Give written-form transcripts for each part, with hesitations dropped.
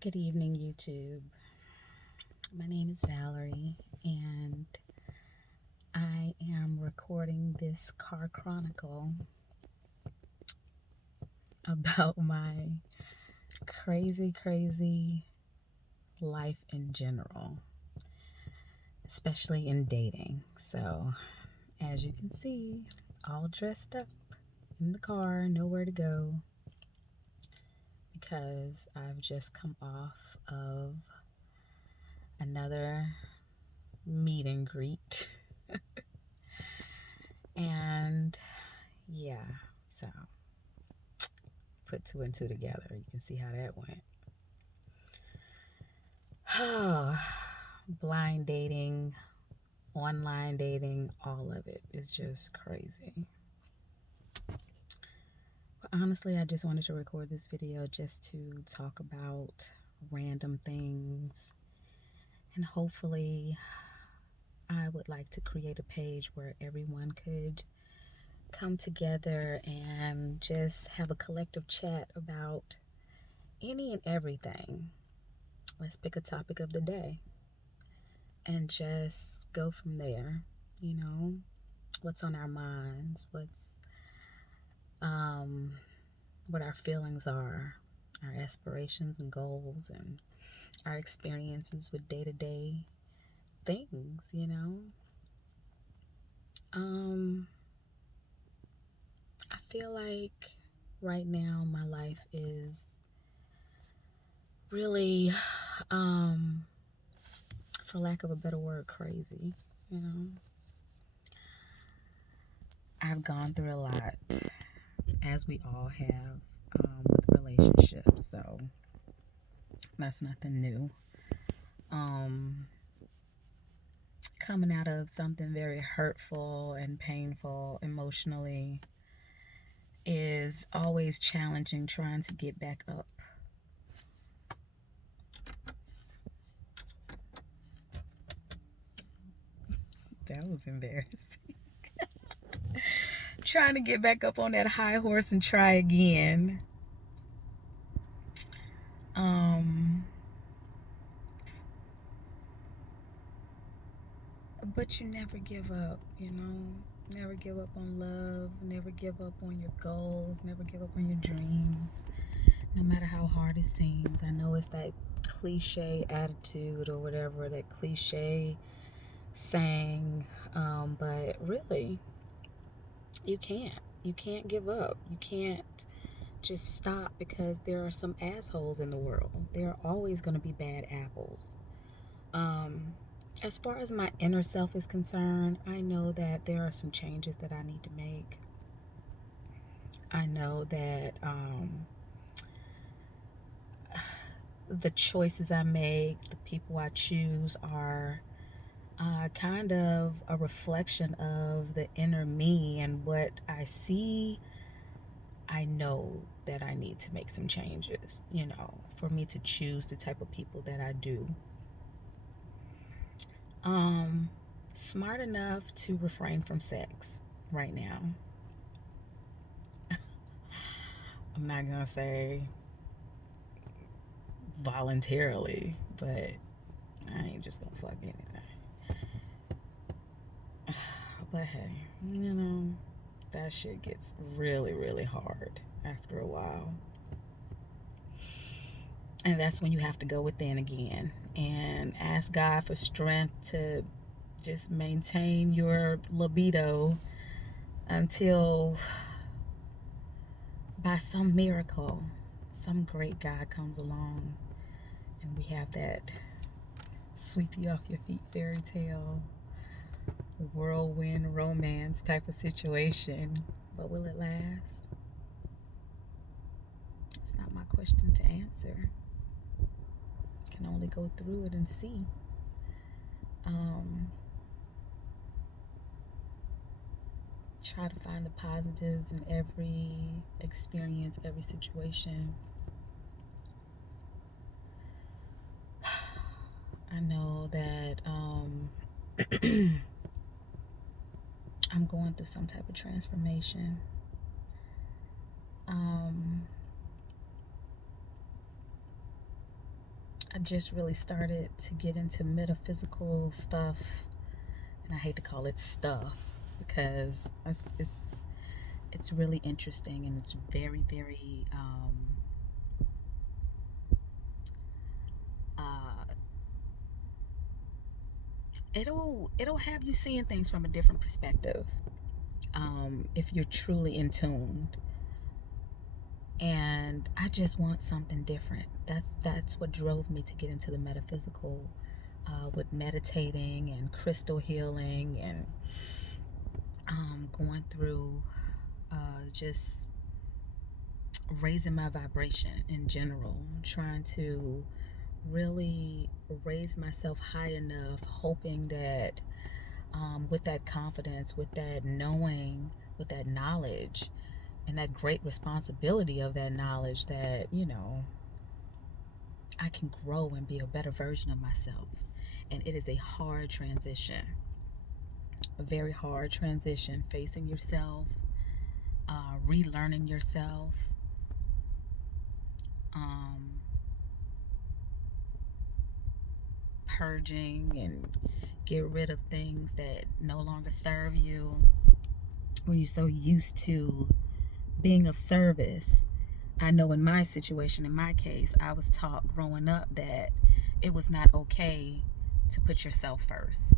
Good evening, YouTube. My name is Valerie, and I am recording this car chronicle about my crazy life in general, especially in dating. So, as you can see, all dressed up in the car, nowhere to go, because I've just come off of another meet and greet. And yeah, so put two and two together. You can see how that went. Blind dating, online dating, all of it is just crazy. But honestly, I just wanted to record this video just to talk about random things. And hopefully, I would like to create a page where everyone could come together and just have a collective chat about any and everything. Let's pick a topic of the day and just go from there. You know, what's on our minds, um, what our feelings are, our aspirations and goals, and our experiences with day-to-day things. Um, I feel like right now my life is really, for lack of a better word, crazy. You know, I've gone through a lot, as we all have, with relationships. So that's nothing new. Um, Coming out of something very hurtful and painful emotionally is always challenging, trying to get back up. That was embarrassing. Trying to get back up on that high horse and try again. Um, but you never give up, Never give up on love, never give up on your goals, never give up on your dreams, no matter how hard it seems. I know it's that cliche attitude or whatever, that cliche saying, but really, you can't. You can't give up. You can't just stop because there are some assholes in the world. There are always going to be bad apples. Um, as far as my inner self is concerned, I know that there are some changes that I need to make. I know that the choices I make, the people I choose are kind of a reflection of the inner me, and what I see. I know that I need to make some changes, for me to choose the type of people that I do. Um, Smart enough to refrain from sex right now. I'm not gonna say voluntarily, but I ain't just gonna fuck anything. But hey, that shit gets really hard after a while. And that's when you have to go within again and ask God for strength to just maintain your libido until, by some miracle, some great guy comes along and we have that sweep you off your feet fairy tale, whirlwind romance type of situation. But will it last? It's not my question to answer. I can only go through it and see. Um, Try to find the positives in every experience, every situation. I know that I'm going through some type of transformation. Um, I just really started to get into metaphysical stuff, and I hate to call it stuff because it's really interesting, and it's very, very uh, it'll have you seeing things from a different perspective, if you're truly in tune. And I just want something different. That's what drove me to get into the metaphysical, with meditating and crystal healing, and going through, just raising my vibration in general, trying to really raise myself high enough, hoping that, with that confidence, with that knowing, with that knowledge, and that great responsibility of that knowledge, that, I can grow and be a better version of myself. And it is a hard transition, a very hard transition, facing yourself, relearning yourself, um, purging and get rid of things that no longer serve you. When you're so used to being of service. I know in my situation, in my case, I was taught growing up that it was not okay to put yourself first,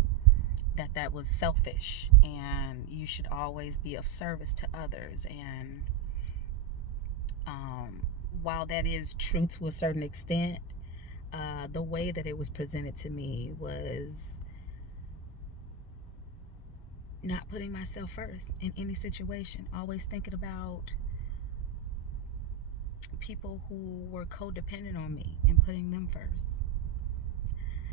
that was selfish, and you should always be of service to others. And while that is true to a certain extent, the way that it was presented to me was not putting myself first in any situation, always thinking about people who were codependent on me and putting them first.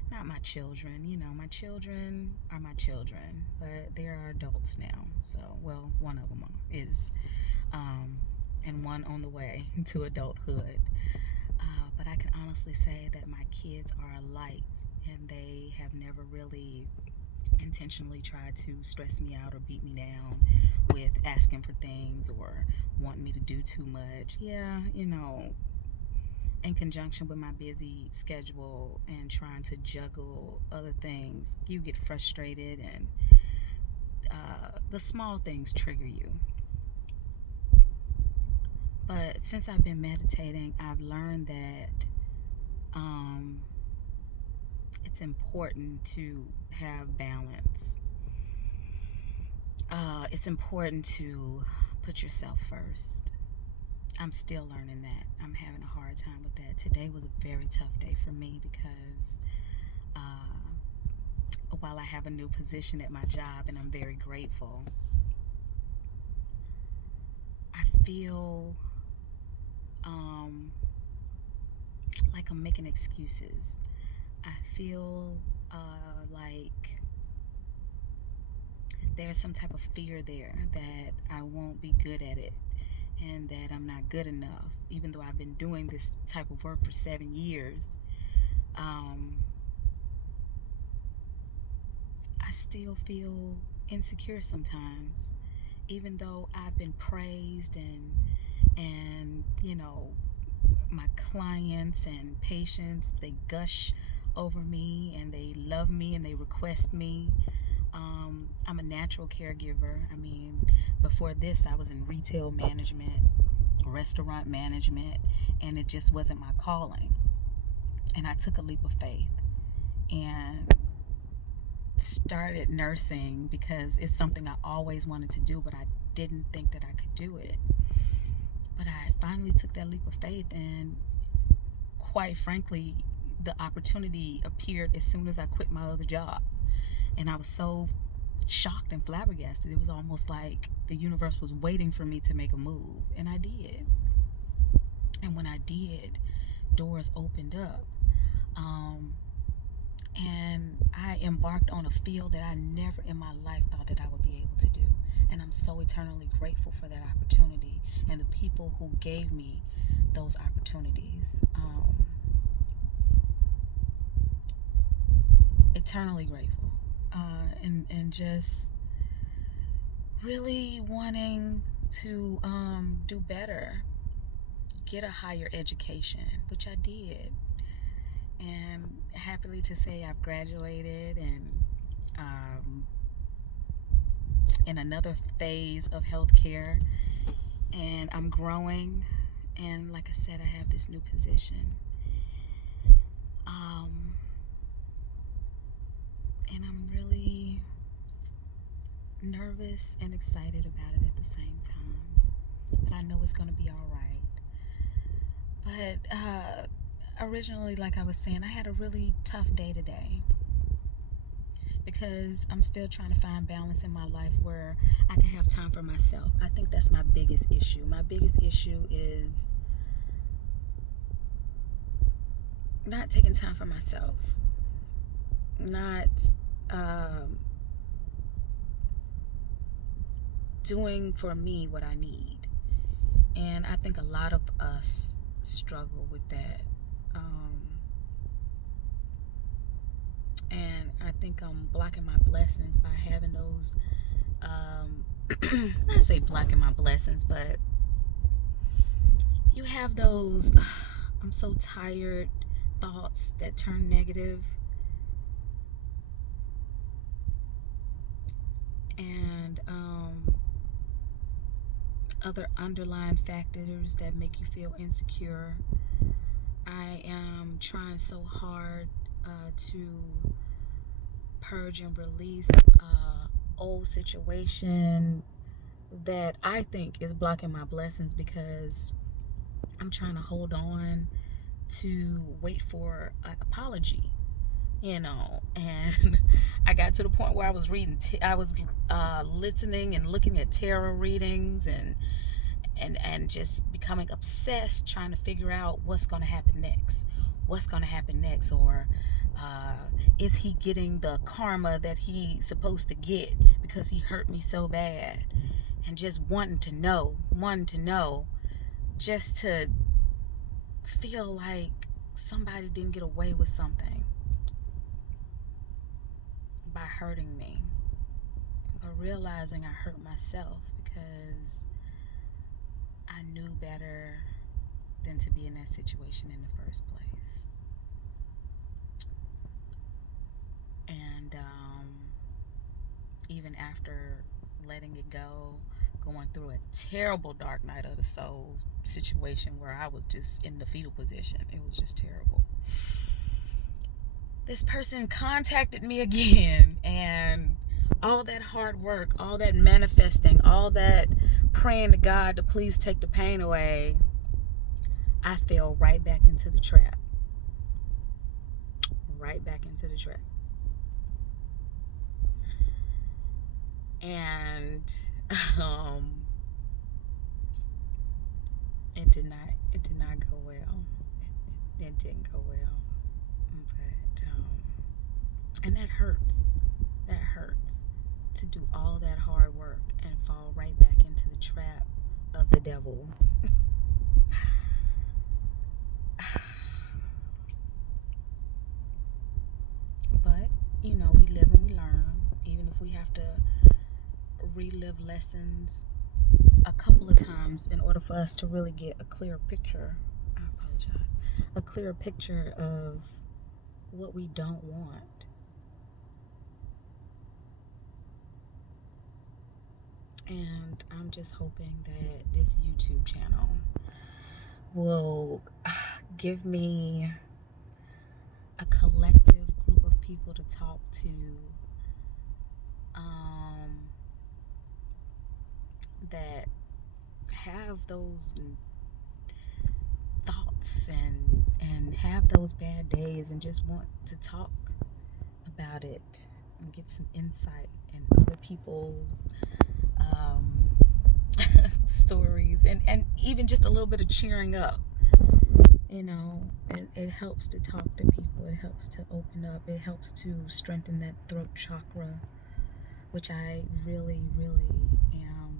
Not my children. My children are my children, but they are adults now. So, well, one of them is, and one on the way to adulthood. But I can honestly say that my kids are a light, and they have never really intentionally tried to stress me out or beat me down with asking for things or wanting me to do too much. Yeah, in conjunction with my busy schedule and trying to juggle other things, you get frustrated, and the small things trigger you. But since I've been meditating, I've learned that, it's important to have balance. It's important to put yourself first. I'm still learning that. I'm having a hard time with that. Today was a very tough day for me because, while I have a new position at my job and I'm very grateful, I feel like I'm making excuses. I feel like there's some type of fear there that I won't be good at it, and that I'm not good enough, even though I've been doing this type of work for 7 years. I still feel insecure sometimes, even though I've been praised, and my clients and patients, they gush over me, and they love me, and they request me. I'm a natural caregiver. I mean, before this, I was in retail management, restaurant management, and it just wasn't my calling. And I took a leap of faith and started nursing because it's something I always wanted to do, but I didn't think that I could do it. But I finally took that leap of faith, and quite frankly, the opportunity appeared as soon as I quit my other job. And I was so shocked and flabbergasted. It was almost like the universe was waiting for me to make a move, and I did. And when I did, doors opened up. And I embarked on a field that I never in my life thought that I would be able to do. And I'm so eternally grateful for that opportunity and the people who gave me those opportunities. Eternally grateful. And just really wanting to do better, get a higher education, which I did. And happily to say I've graduated and in another phase of healthcare, and I'm growing. And like I said, I have this new position. Um, and I'm really nervous and excited about it at the same time. But I know it's going to be all right. But originally, like I was saying, I had a really tough day today because I'm still trying to find balance in my life where I can have time for myself. I think that's my biggest issue. My biggest issue is not taking time for myself, not doing for me what I need. And I think a lot of us struggle with that. And I think I'm blocking my blessings by having those, not say blocking my blessings, but you have those, I'm so tired thoughts that turn negative, and other underlying factors that make you feel insecure. I am trying so hard to purge and release old situation that I think is blocking my blessings because I'm trying to hold on to wait for an apology, and I got to the point where I was listening and looking at tarot readings and just becoming obsessed trying to figure out what's going to happen next, or is he getting the karma that he's supposed to get because he hurt me so bad, and just wanting to know just to feel like somebody didn't get away with something by hurting me, but realizing I hurt myself because I knew better than to be in that situation in the first place. And even after letting it go, going through a terrible dark night of the soul situation where I was just in the fetal position, it was just terrible. This person contacted me again, and all that hard work, all that manifesting, all that praying to God to please take the pain away, I fell right back into the trap. Right back into the trap. And it did not go well. It didn't go well. But and that hurts. That hurts, to do all that hard work and fall right back into the trap of the devil. But we live and we learn, even if we have to relive lessons a couple of times in order for us to really get a clear picture. I apologize. A clear picture of what we don't want. And I'm just hoping that this YouTube channel will give me a collective group of people to talk to, that have those thoughts and have those bad days and just want to talk about it and get some insight and other people's stories, and even just a little bit of cheering up. It helps to talk to people. It helps to open up. It helps to strengthen that throat chakra, which I really, really am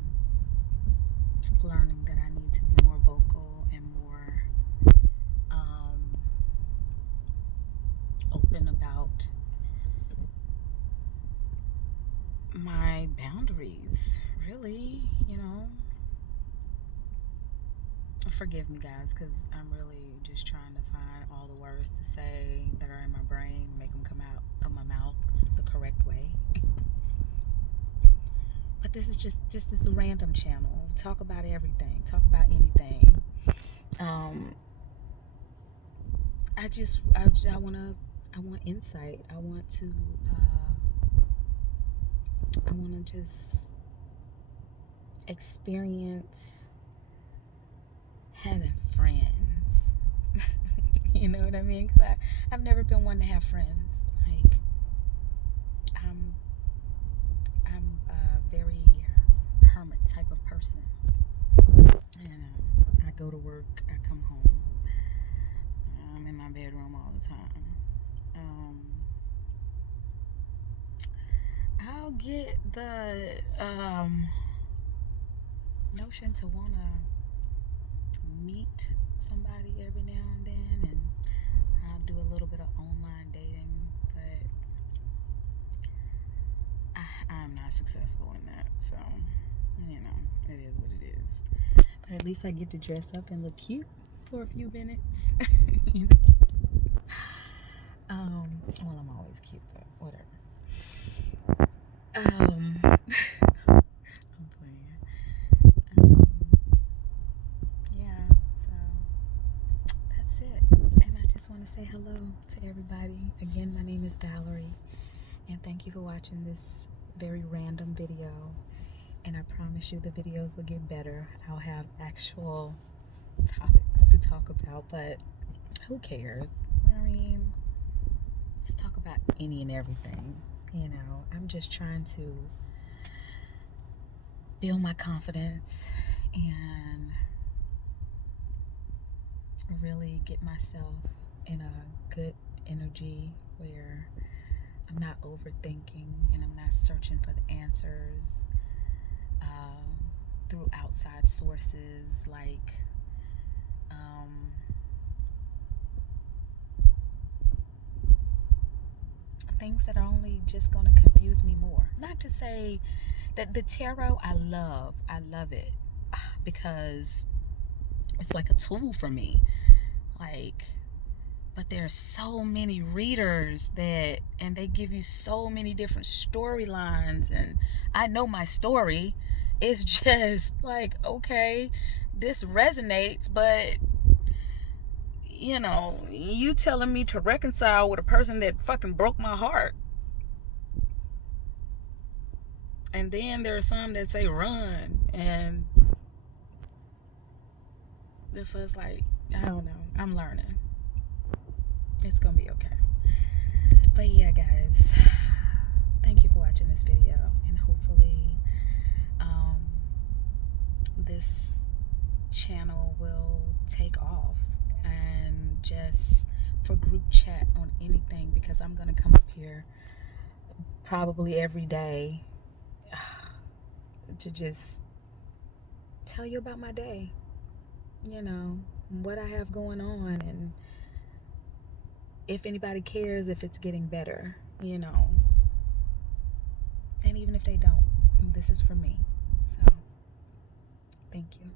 learning that I need to be more vocal and more open about my boundaries, really. Forgive me, guys, because I'm really just trying to find all the words to say that are in my brain, make them come out of my mouth the correct way. But this is just this random channel. Talk about everything. Talk about anything. I want insight. I want to just experience having friends. You know what I mean? 'Cause I've never been one to have friends. Like, I'm a very hermit type of person. You know, I go to work, I come home. I'm in my bedroom all the time. I'll get the notion to want to meet somebody every now and then, and I'll do a little bit of online dating, but I'm not successful in that, so, you know, it is what it is. But at least I get to dress up and look cute for a few minutes. You know? Well, I'm always cute, but whatever. I'm playing. Yeah, so that's it. And I just want to say hello to everybody. Again, my name is Valerie, and thank you for watching this very random video. And I promise you the videos will get better. I'll have actual topics to talk about, but who cares? I mean, let's talk about any and everything. You know, I'm just trying to build my confidence and really get myself in a good energy where I'm not overthinking and I'm not searching for the answers through outside sources like things that are only just going to confuse me more. Not to say that the tarot, I love it because it's like a tool for me. Like, but there's so many readers and they give you so many different storylines, and I know my story. It's just like, okay, this resonates, but you know, you telling me to reconcile with a person that fucking broke my heart. And then there are some that say run, and this is like, I don't know. I'm learning. It's gonna be okay. But yeah, guys, thank you for watching this video, and hopefully this channel will take off, and just for group chat on anything, because I'm gonna come up here probably every day to just tell you about my day, you know, what I have going on, and if anybody cares if it's getting better, you know. And even if they don't, this is for me. So, thank you.